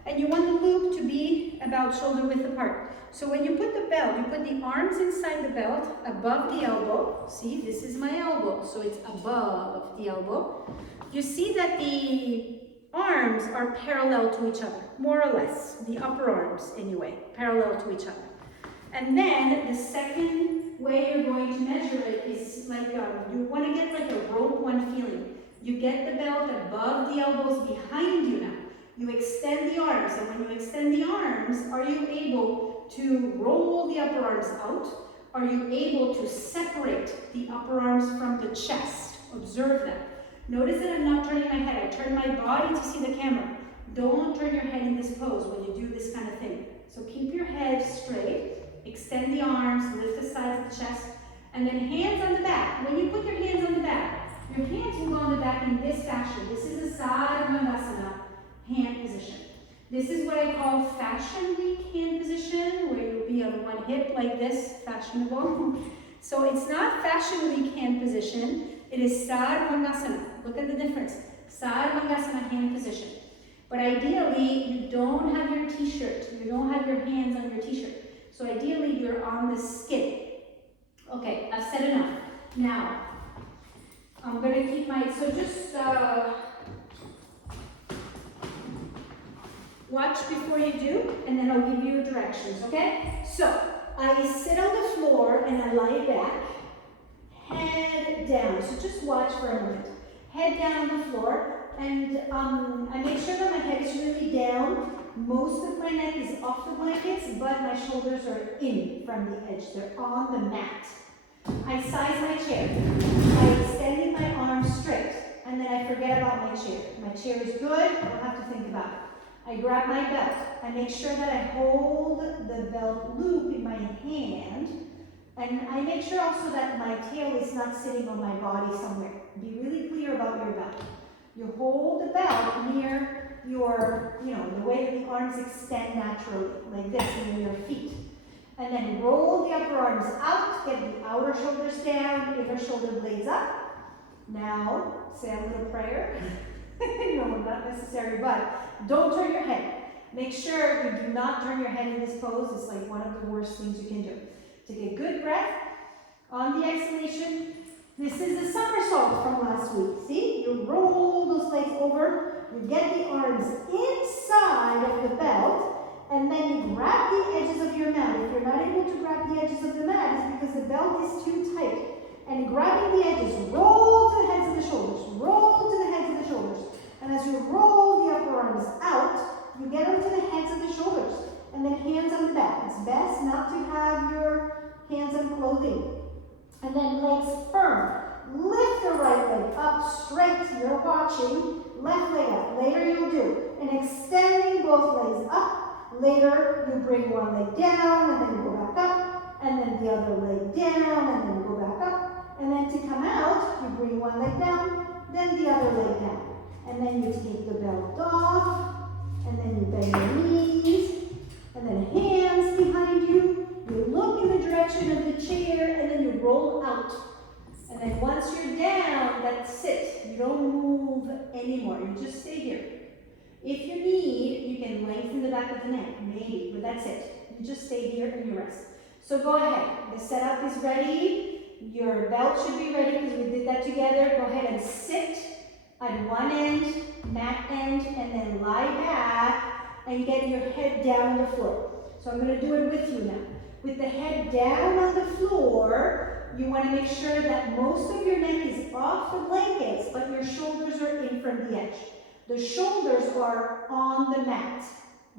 and you want the loop to be about shoulder width apart. So when you put the belt, you put the arms inside the belt, above the elbow. See, this is my elbow, so it's above the elbow. You see that the arms are parallel to each other, more or less. The upper arms, anyway, parallel to each other. And then the second way you're going to measure it is like, you want to get like a rope one feeling. You get the belt above the elbows behind you now. You extend the arms, and when you extend the arms, are you able to roll the upper arms out? Are you able to separate the upper arms from the chest? Observe that. Notice that I'm not turning my head. I turn my body to see the camera. Don't turn your head in this pose when you do this kind of thing. So keep your head straight, extend the arms, lift the sides of the chest, and then hands on the back. When you put your hands on the back, your hands will go on the back in this fashion. This is a Sarvangasana hand position. This is what I call fashion week hand position, where you'll be on one hip like this, fashionable. So it's not fashion week hand position, it is Sarvangasana. Look at the difference. Sarvangasana hand position. But ideally, you don't have your t-shirt. You don't have your hands on your t-shirt. So ideally, you're on the skin. Okay, I've said enough. Now, I'm going to keep my, so just watch before you do, and then I'll give you directions, okay? So, I sit on the floor and I lie back, head down. So just watch for a moment. Head down on the floor, and I make sure that my head is really down. Most of my neck is off the blankets, but my shoulders are in from the edge. They're on the mat. I size my chair. I extend my arms straight, and then I forget about my chair. My chair is good, I don't have to think about it. I grab my belt. I make sure that I hold the belt loop in my hand, and I make sure also that my tail is not sitting on my body somewhere. Be really clear about your belt. You hold the belt near your, the way that the arms extend naturally, like this, near your feet. And then roll the upper arms out, get the outer shoulders down, inner shoulder blades up. Now, say a little prayer. No, not necessary, but don't turn your head. Make sure you do not turn your head in this pose. It's like one of the worst things you can do. Take a good breath. On the exhalation, this is a somersault from last week. See? You roll those legs over, you get the arms inside of the belt, And then you grab the edges of your mat. If you're not able to grab the edges of the mat, it's because the belt is too tight. And grabbing the edges, roll to the heads of the shoulders. Roll to the heads of the shoulders. And as you roll the upper arms out, you get onto the heads of the shoulders. And then hands on the back. It's best not to have your hands on clothing. And then legs firm. Lift the right leg up straight. You're watching. Left leg up. Later you'll do an extending both legs up. Later you bring one leg down and then go back up. And then the other leg down and then go back up. And then to come out, you bring one leg down, then the other leg down. And then you take the belt off. And then you bend your knees. And then hands behind you. You look in the direction of the chair and then you roll out. And then once you're down, that's it. You don't move anymore. You just stay here. If you need, you can lengthen the back of the neck, maybe, but that's it. You just stay here and you rest. So go ahead. The setup is ready. Your belt should be ready because we did that together. Go ahead and sit at one end, mat end, and then lie back and get your head down on the floor. So I'm going to do it with you now. With the head down on the floor, you want to make sure that most of your neck is off the blankets, but your shoulders are in from the edge. The shoulders are on the mat,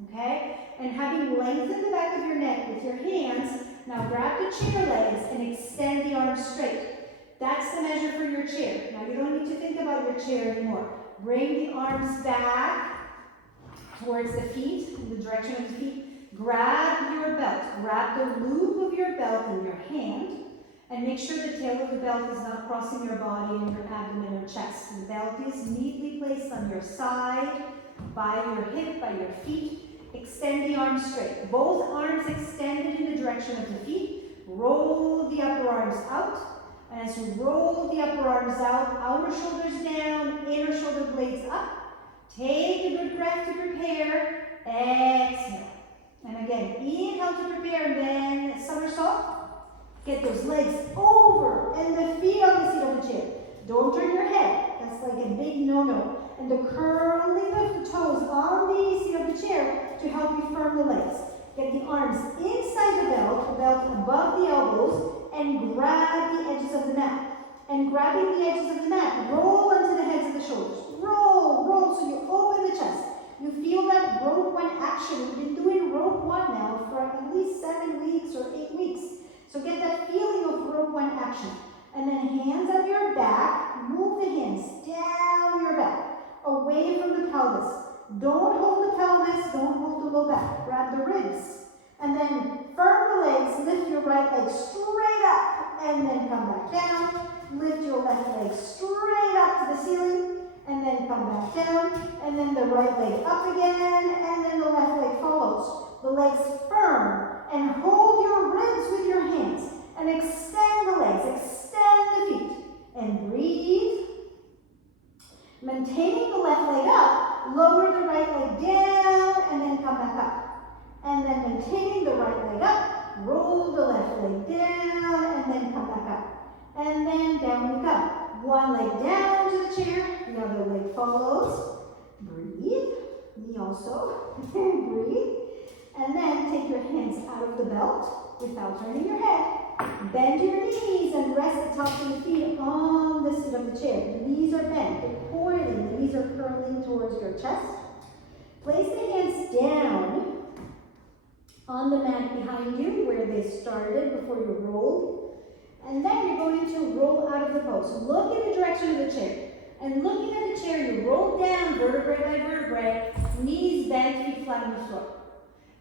okay? And having lengthened the back of your neck with your hands, now grab the chair legs and extend the arms straight. That's the measure for your chair. Now you don't need to think about your chair anymore. Bring the arms back towards the feet, in the direction of the feet. Grab your belt. Grab the loop of your belt in your hand. And make sure the tail of the belt is not crossing your body and your abdomen or chest. The belt is neatly placed on your side, by your hip, by your feet. Extend the arms straight. Both arms extended in the direction of the feet. Roll the upper arms out. And as you roll the upper arms out, outer shoulders down, inner shoulder blades up. Take a good breath to prepare. Exhale. And again, inhale to prepare, and then somersault. Get those legs over and the feet on the seat of the chair. Don't turn your head. That's like a big no-no. And the curling of the toes on the seat of the chair to help you firm the legs. Get the arms inside the belt above the elbows, and grab the edges of the mat. And grabbing the edges of the mat, roll onto the heads of the shoulders. Roll, roll, so you open the chest. You feel that rope one action. We've been doing rope one now for at least 7 weeks or 8 weeks. So get that feeling of rope one action. And then hands on your back, move the hands down your back, away from the pelvis. Don't hold the pelvis, don't hold the low back. Grab the ribs. And then firm the legs, lift your right leg straight up, and then come back down. Lift your left leg straight up to the ceiling, and then come back down. And then the right leg up again, and then the left leg follows. The legs firm. And hold your ribs with your hands. And extend the legs, extend the feet. And breathe. Maintaining the left leg up, lower the right leg down, and then come back up. And then maintaining the right leg up, roll the left leg down, and then come back up. And then down we come. One leg down to the chair, the other leg follows. Breathe. Me also. Breathe. And then take your hands out of the belt without turning your head. Bend your knees and rest the tops of the feet on the seat of the chair. The knees are bent, they're coiling, the knees are curling towards your chest. Place the hands down on the mat behind you where they started before you rolled. And then you're going to roll out of the pose. Look in the direction of the chair. And looking at the chair, you roll down vertebrae by vertebrae, knees bent, feet flat on the floor.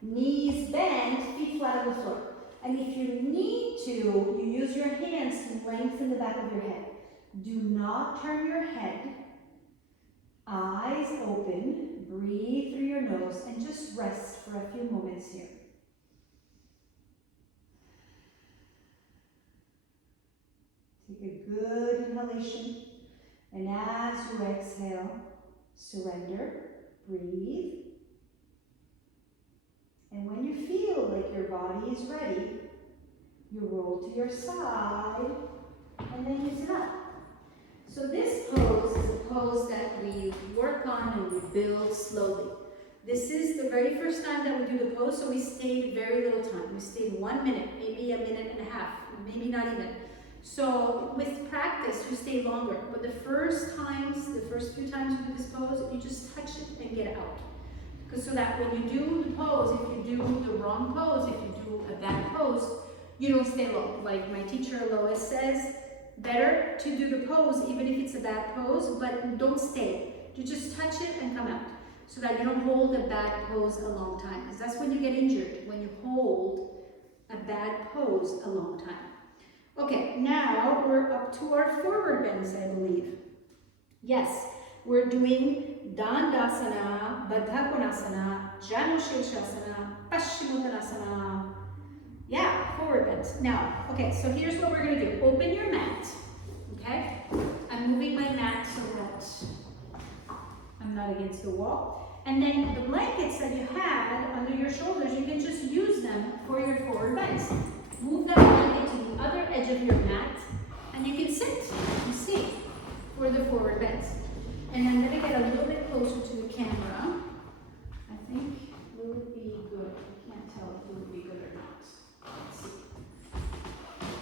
Knees bent, feet flat on the floor. And if you need to, you use your hands to lengthen the back of your head. Do not turn your head. Eyes open. Breathe through your nose and just rest for a few moments here. Take a good inhalation. And as you exhale, surrender. Breathe. And when you feel like your body is ready, you roll to your side, and then you sit up. So this pose is a pose that we work on and we build slowly. This is the very first time that we do the pose, so we stayed very little time. We stayed 1 minute, maybe a minute and a half, maybe not even. So with practice, you stay longer, but the first few times you do this pose, you just touch it and get out. So that when you do the pose, if you do the wrong pose, if you do a bad pose, you don't stay long. Like my teacher Lois says, better to do the pose even if it's a bad pose, but don't stay. You just touch it and come out, so that you don't hold a bad pose a long time, because that's when you get injured, when you hold a bad pose a long time. Okay, now we're up to our forward bends, I believe. Yes, we're doing Dandāsana, Baddha Konāsana, Janu Sirsasana, Pascimottanāsana. Yeah, forward bends. Now, okay, so here's what we're gonna do. Open your mat, okay? I'm moving my mat so that I'm not against the wall. And then the blankets that you had under your shoulders, you can just use them for your forward bends. Move that blanket to the other edge of your mat, and you can sit, you see, for the forward bends. And I'm gonna get a little bit closer to the camera. I think will it be good? I can't tell if it will be good or not. Let's see.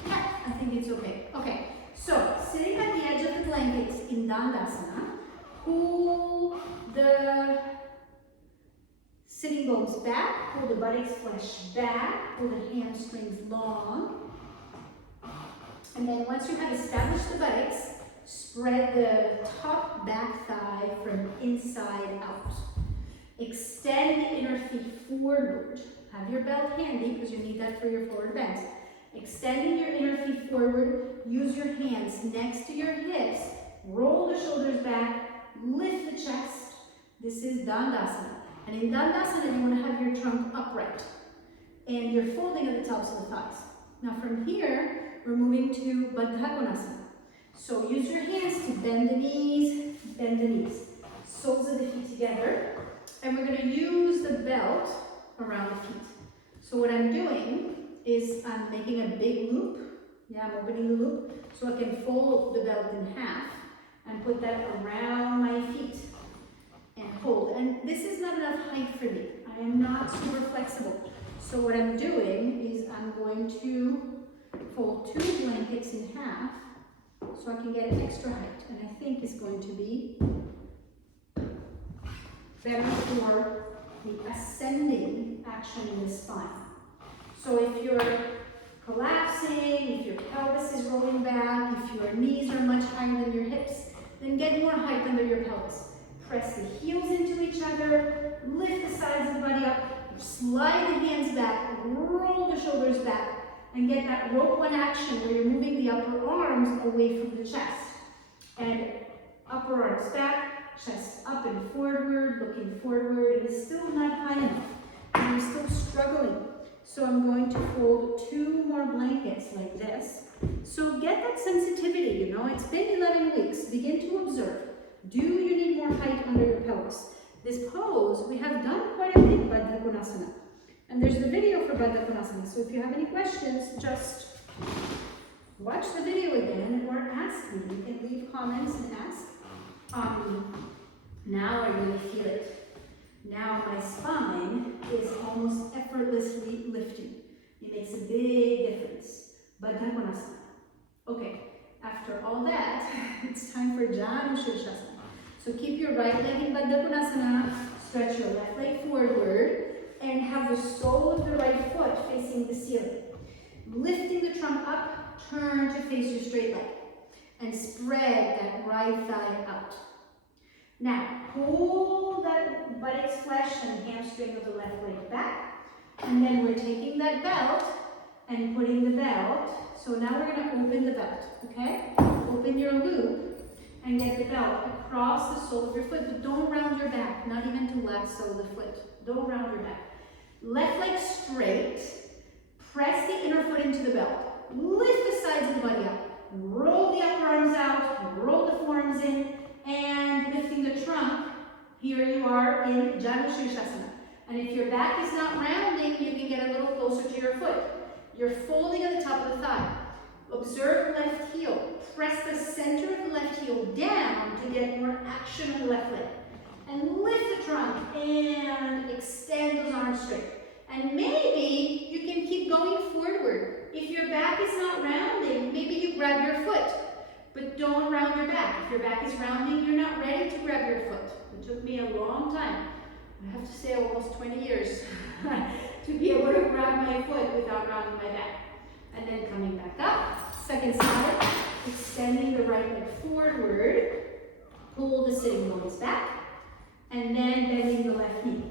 Yeah, I think it's okay. Okay, so sitting at the edge of the blankets in Dandāsana, pull the sitting bones back, pull the buttocks flesh back, pull the hamstrings long. And then once you have established the buttocks, spread the top back thigh from inside out. Extend the inner feet forward. Have your belt handy because you need that for your forward bends. Extending your inner feet forward, use your hands next to your hips, roll the shoulders back, lift the chest. This is Dandāsana. And in Dandāsana, you want to have your trunk upright. And you're folding at the tops of the thighs. Now from here, we're moving to Baddha Konāsana. So use your hands to bend the knees, soles of the feet together. And we're going to use the belt around the feet. So what I'm doing is I'm making a big loop. Yeah, I'm opening the loop so I can fold the belt in half and put that around my feet and hold. And this is not enough height for me. I am not super flexible. So what I'm doing is I'm going to fold 2 blankets in half so I can get an extra height. And I think it's going to be better for the ascending action in the spine. So if you're collapsing, if your pelvis is rolling back, if your knees are much higher than your hips, then get more height under your pelvis. Press the heels into each other, lift the sides of the body up, slide the hands back, roll the shoulders back, and get that rope one action where you're moving the upper arms away from the chest. And upper arms back, chest up and forward, looking forward, and it's still not high enough. And I'm still struggling. So I'm going to fold 2 more blankets like this. So get that sensitivity, you know, it's been 11 weeks. Begin to observe. Do you need more height under your pelvis? This pose, we have done quite a bit Baddha Konāsana. And there's the video for Baddha Konāsana. So if you have any questions, just watch the video again or ask me. You can leave comments and ask. Now I really feel it. Now my spine is almost effortlessly lifting. It makes a big difference. Baddha Konāsana. Okay, after all that, it's time for Janu Sirsasana. So keep your right leg in Baddha Konāsana, stretch your left leg forward, and have the sole of the right foot facing the ceiling. Lifting the trunk up, turn to face your straight leg, and spread that right thigh out. Now, pull that buttocks flesh and hamstring of the left leg back, and then we're taking that belt and putting the belt. So now we're going to open the belt, okay? Open your loop and get the belt across the sole of your foot, but don't round your back, not even to lasso the foot. Don't round your back. Left leg straight, press the inner foot into the belt, lift the sides of the body up, roll the upper arms out, roll the forearms in, and lifting the trunk, here you are in Janu Sirsasana. And if your back is not rounding, you can get a little closer to your foot. You're folding at the top of the thigh. Observe left heel. Press the center of the left heel down to get more action on the left leg. and lift the trunk and extend those arms straight. And maybe you can keep going forward. If your back is not rounding, maybe you grab your foot, but don't round your back. If your back is rounding, you're not ready to grab your foot. It took me a long time, I have to say almost 20 years, to be able to grab my foot without rounding my back. And then coming back up, second side, extending the right leg forward, pull the sitting bones back, and then bending the left knee.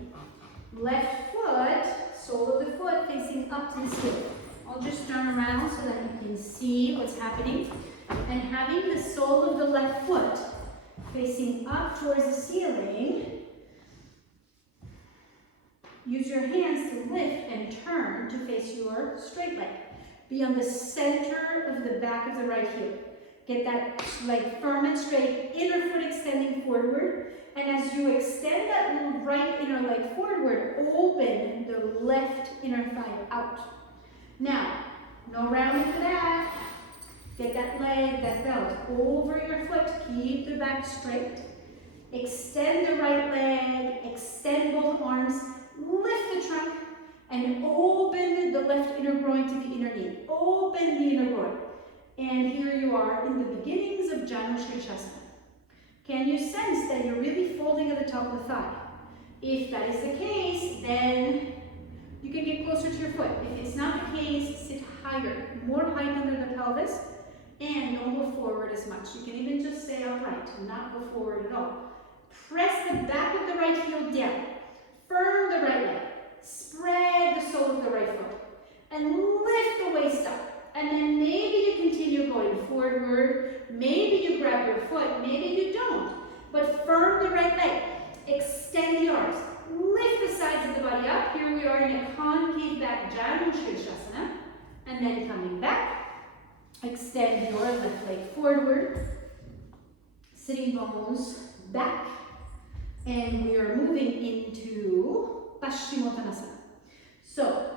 Left foot, sole of the foot facing up to the ceiling. I'll just turn around so that you can see what's happening. And having the sole of the left foot facing up towards the ceiling, use your hands to lift and turn to face your straight leg. Be on the center of the back of the right heel. Get that leg firm and straight, inner foot extending forward. And as you extend that little right inner leg forward, open the left inner thigh out. Now, no rounding for that. Get that leg, that belt over your foot. Keep the back straight. Extend the right leg, extend both arms, lift the trunk, and open the left inner groin to the inner knee. Open the inner groin. And here you are in the beginnings of Janu Sirsasana. Can you sense that you're really folding at the top of the thigh? If that is the case, then you can get closer to your foot. If it's not the case, sit higher, more height under the pelvis, and don't go forward as much. You can even just stay upright and not go forward at all. Press the back of the right heel down. Firm the right leg. Spread the sole of the right foot. And lift the waist up. And then maybe you continue going forward. Maybe you grab your foot. Maybe you don't. But firm the right leg. Extend the arms. Lift the sides of the body up. Here we are in a concave back Janu Sirsasana. And then coming back. Extend your left leg forward. Sitting bones back. And we are moving into Pascimottanāsana. So,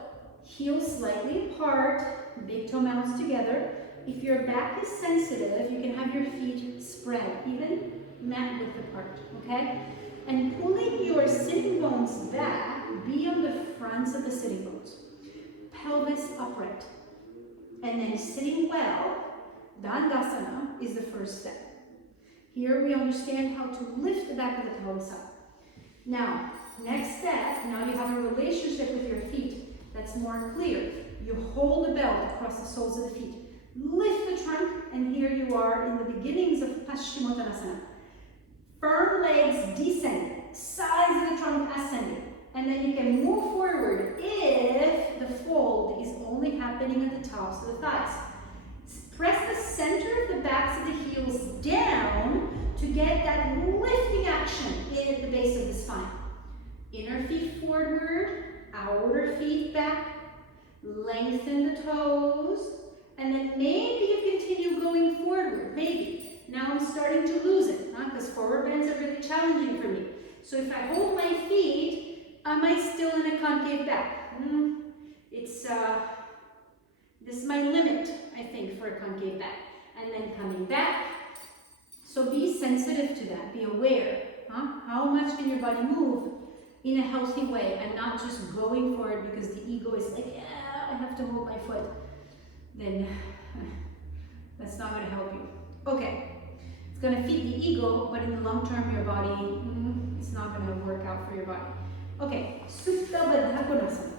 heels slightly apart, big toe mounds together. If your back is sensitive, you can have your feet spread, even mat width apart, okay? And pulling your sitting bones back, be on the fronts of the sitting bones. Pelvis upright. And then sitting well, Dandāsana is the first step. Here we understand how to lift the back of the pelvis up. Now, next step, now you have a relationship with your feet that's more clear. You hold the belt across the soles of the feet. Lift the trunk, and here you are in the beginnings of Pascimottanāsana. Firm legs descending, sides of the trunk ascending. And then you can move forward if the fold is only happening at the tops of the thighs. Press the center of the backs of the heels down to get that lifting action in at the base of the spine. Inner feet forward, outer feet back, lengthen the toes, and then maybe you continue going forward, maybe. Now I'm starting to lose it, because forward bends are really challenging for me. So if I hold my feet, am I still in a concave back? This is my limit, I think, for a concave back. And then coming back. So be sensitive to that, be aware. How much can your body move in a healthy way and not just going for it because the ego is like, yeah, I have to hold my foot. Then that's not going to help you. Okay, it's going to feed the ego, but in the long term, your body, it's not going to work out for your body. Okay, Supta Baddha Konāsana.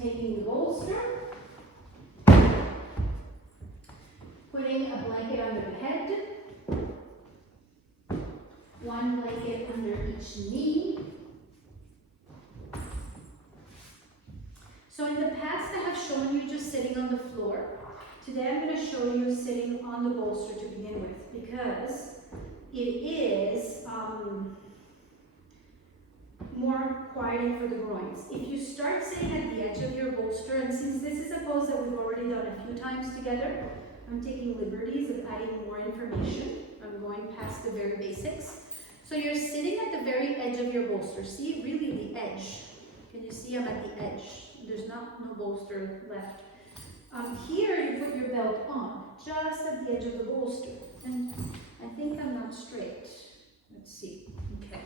Taking the bolster, putting a blanket under the head, one blanket under each knee. So in the past I have shown you just sitting on the floor. Today I'm going to show you sitting on the bolster to begin with, because it is more quieting for the groins. If you start sitting at the edge of your bolster, and since this is a pose that we've already done a few times together, I'm taking liberties of adding more information. I'm going past the very basics. So you're sitting at the very edge of your bolster. See, really the edge. Can you see I'm at the edge? There's no bolster left. Here you put your belt on, just at the edge of the bolster. And I think I'm not straight. Let's see. Okay.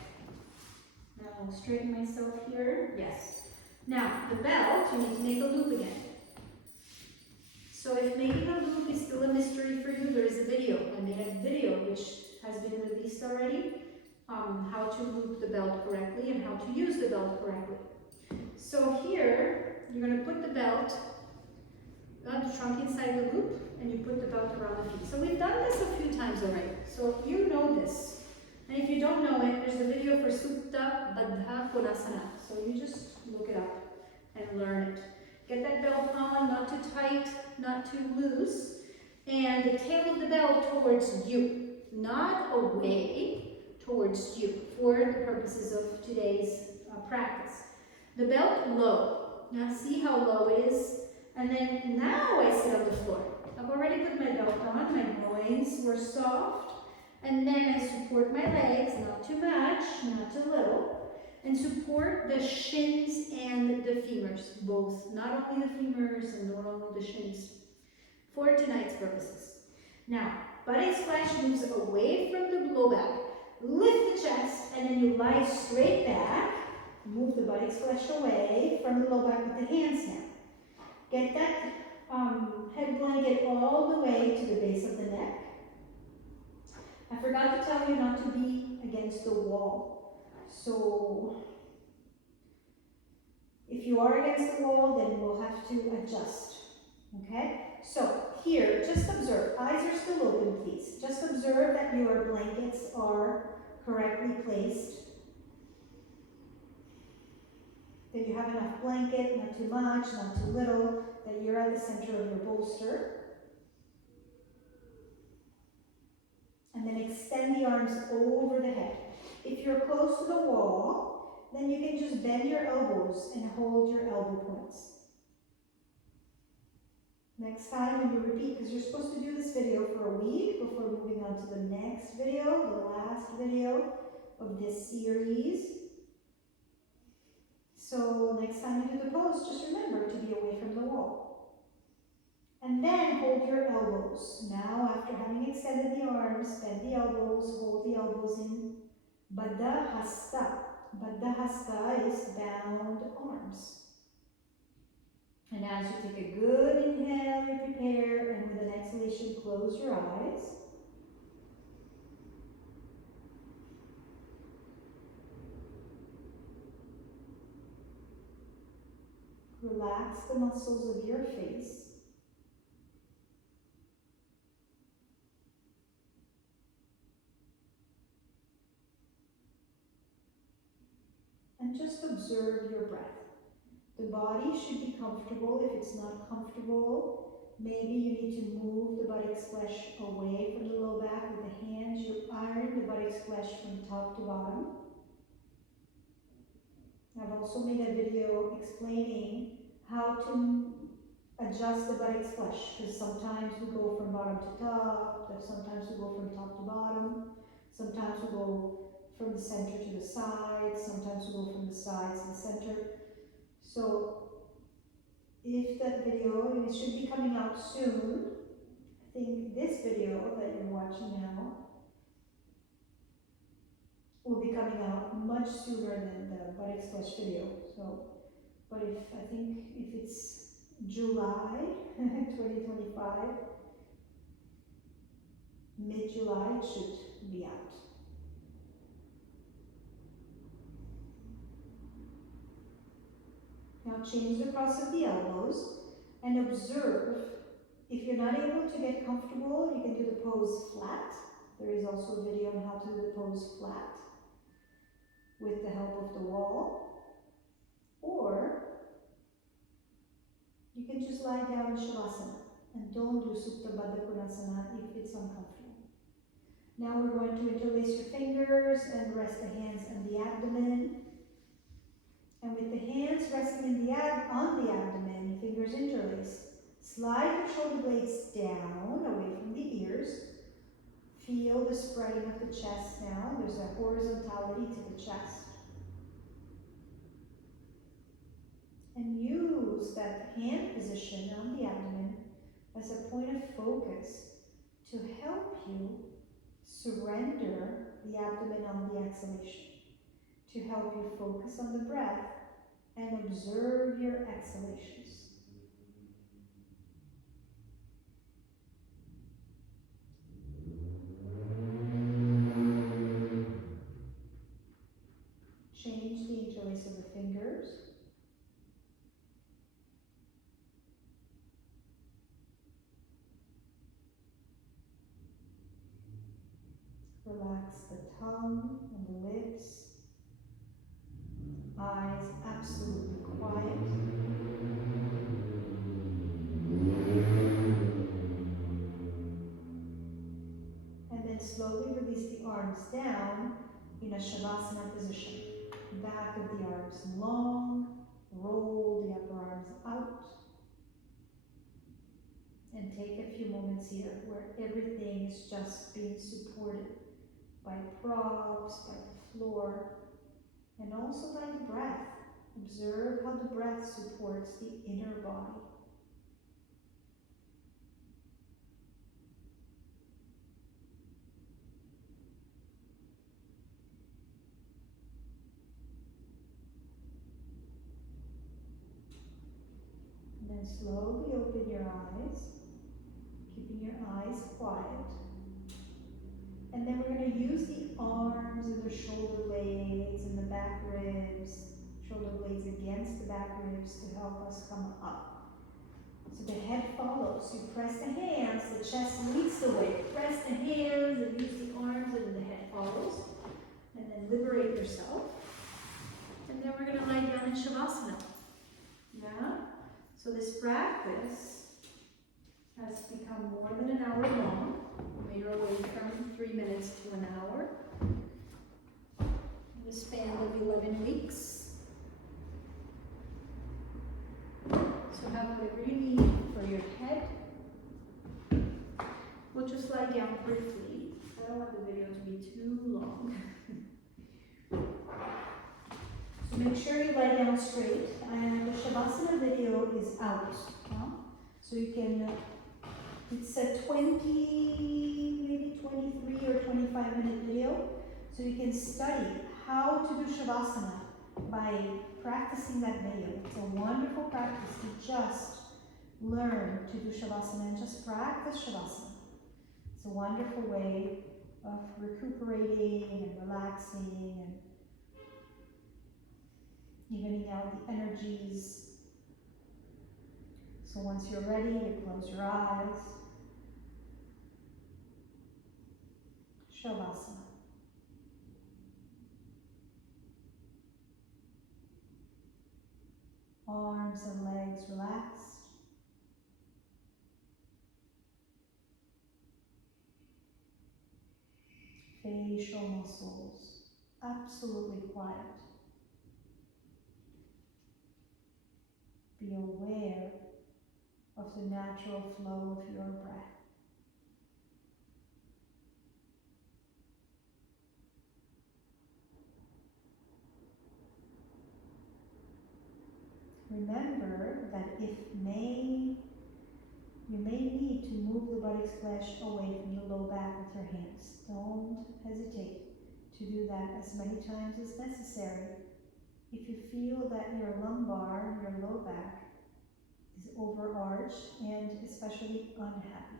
Now I'll straighten myself here. Yes. Now, the belt, you need to make a loop again. So if making a loop is still a mystery for you, there is a video. I made a video which has been released already. How to loop the belt correctly and how to use the belt correctly. So here, you're going to put the belt on the trunk inside the loop, and you put the belt around the feet. So we've done this a few times already, so you know this. And if you don't know it, there's a video for Supta Baddha Konāsana. So you just look it up and learn it. Get that belt on, not too tight, not too loose, and the tail of the belt towards you, not away, towards you, for the purposes of today's practice. The belt low. Now see how low it is? And then now I sit on the floor. I've already put my belt on, my loins were soft, and then I support my legs, not too much, not too little, and support the shins and the femurs, both, not only the femurs and not only the shins, for tonight's purposes. Now, butt splash moves away from the low back. Lift the chest, and then you lie straight back. Move the buttocks flesh away from the low back with the hands now. Get that head blanket all the way to the base of the neck. I forgot to tell you not to be against the wall. So if you are against the wall, then we'll have to adjust. Okay? So here, just observe. Eyes are still open, please. Just observe that your blankets are correctly placed. That you have enough blanket, not too much, not too little, that you're at the center of your bolster. And then extend the arms over the head. If you're close to the wall, then you can just bend your elbows and hold your elbow points. Next time when you repeat, because you're supposed to do this video for a week before moving on to the next video, the last video of this series. So next time you do the pose, just remember to be away from the wall. And then hold your elbows. Now, after having extended the arms, bend the elbows, hold the elbows in Baddha Hasta. Baddha Hasta is bound arms. And as you take a good inhale, you prepare, and with an exhalation, close your eyes. Relax the muscles of your face. And just observe your breath. The body should be comfortable. If it's not comfortable, maybe you need to move the buttocks flesh away from the low back with the hands. You iron the buttocks flesh from top to bottom. I've also made a video explaining how to adjust the buttocks flesh, because sometimes we go from bottom to top, sometimes we go from top to bottom, sometimes we go from the center to the side, sometimes we go from the sides to the center. So if that video, and it should be coming out soon, I think this video that you're watching now will be coming out much sooner than the buttocks flesh video. So, but I think if it's July 2025, mid-July, it should be out. Now change the cross of the elbows and observe. If you're not able to get comfortable, you can do the pose flat. There is also a video on how to do the pose flat with the help of the wall. Or you can just lie down in Savasana and don't do Supta Baddha Konāsana if it's uncomfortable. Now we're going to interlace your fingers and rest the hands on the abdomen. And with the hands resting on the abdomen, fingers interlaced, slide your shoulder blades down, away from the ears. Feel the spreading of the chest now. There's a horizontality to the chest. And use that hand position on the abdomen as a point of focus to help you Surrender the abdomen on the exhalation to help you focus on the breath and observe your exhalations. Change the interlace of the fingers. Relax the tongue and the lips. Eyes absolutely quiet. And then slowly release the arms down in a Shavasana position. Back of the arms long, roll the upper arms out. And take a few moments here where everything is just being supported by props, by the floor, and also by the breath. Observe how the breath supports the inner body. And then slowly open your eyes, keeping your eyes quiet. And then we're going to use the arms and the shoulder blades and the back ribs, shoulder blades against the back ribs to help us come up. So the head follows. You press the hands, the chest leads the way. Press the hands and use the arms, and then the head follows. And then liberate yourself. And then we're going to lie down in Shavasana. Yeah? So this practice has become more than an hour long. We made our way from 3 minutes to an hour in the span of 11 weeks. So have whatever you need for your head. We'll just lie down briefly. I don't want the video to be too long. So make sure you lie down straight. And the Shavasana video is out. So you can, it's a 20, maybe 23 or 25 minute video. So you can study how to do Shavasana by practicing that video. It's a wonderful practice to just learn to do Shavasana and just practice Shavasana. It's a wonderful way of recuperating and relaxing and evening out the energies. So once you're ready, you close your eyes. Shavasana. Arms and legs relaxed. Facial muscles absolutely quiet. Be aware of the natural flow of your breath. Remember that you may need to move the body's flesh away from the low back with your hands. Don't hesitate to do that as many times as necessary. If you feel that your lumbar, your low back, is overarched and especially unhappy.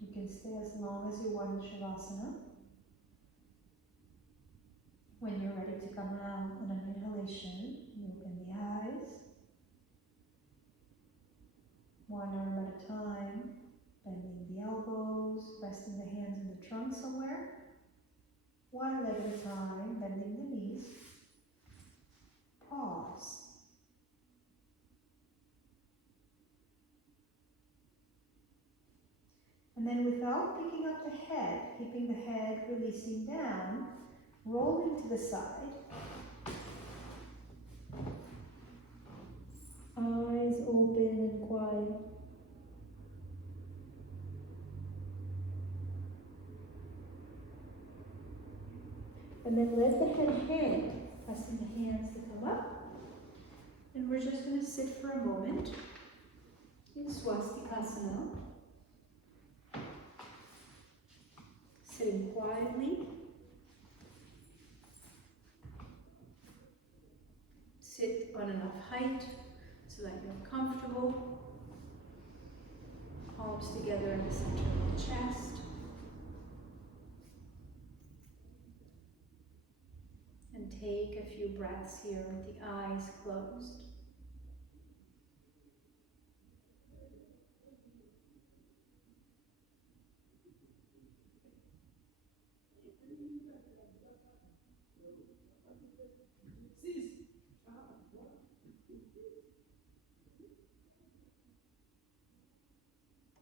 You can stay as long as you want in Shavasana. When you're ready to come out on an inhalation, you open the eyes. One arm at a time, bending the elbows, resting the hands in the trunk somewhere. One leg at a time, bending the knees. Pause. And then without picking up the head, keeping the head releasing down, rolling to the side. Eyes open and quiet. And then let the head hang, pressing the hands to come up. And we're just going to sit for a moment in Swastikasana. Sitting quietly. Sit on enough height so that you're comfortable. Palms together in the center of the chest. And take a few breaths here with the eyes closed.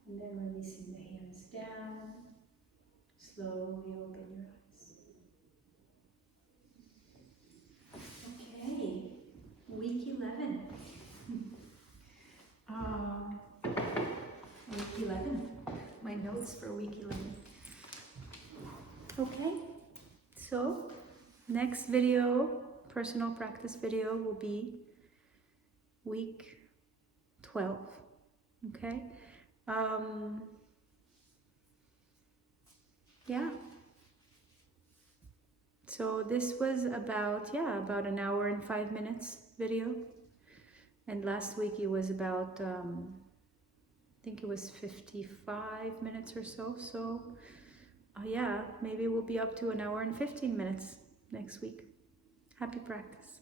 And then releasing the hands down, slowly open your eyes. Okay, week 11. Week 11, my notes for week 11. Okay, so next video, personal practice video, will be week 12, okay? Yeah. So this was about an hour and 5 minutes video. And last week it was about, I think it was 55 minutes or so. So yeah, maybe we'll be up to an hour and 15 minutes next week. Happy practice.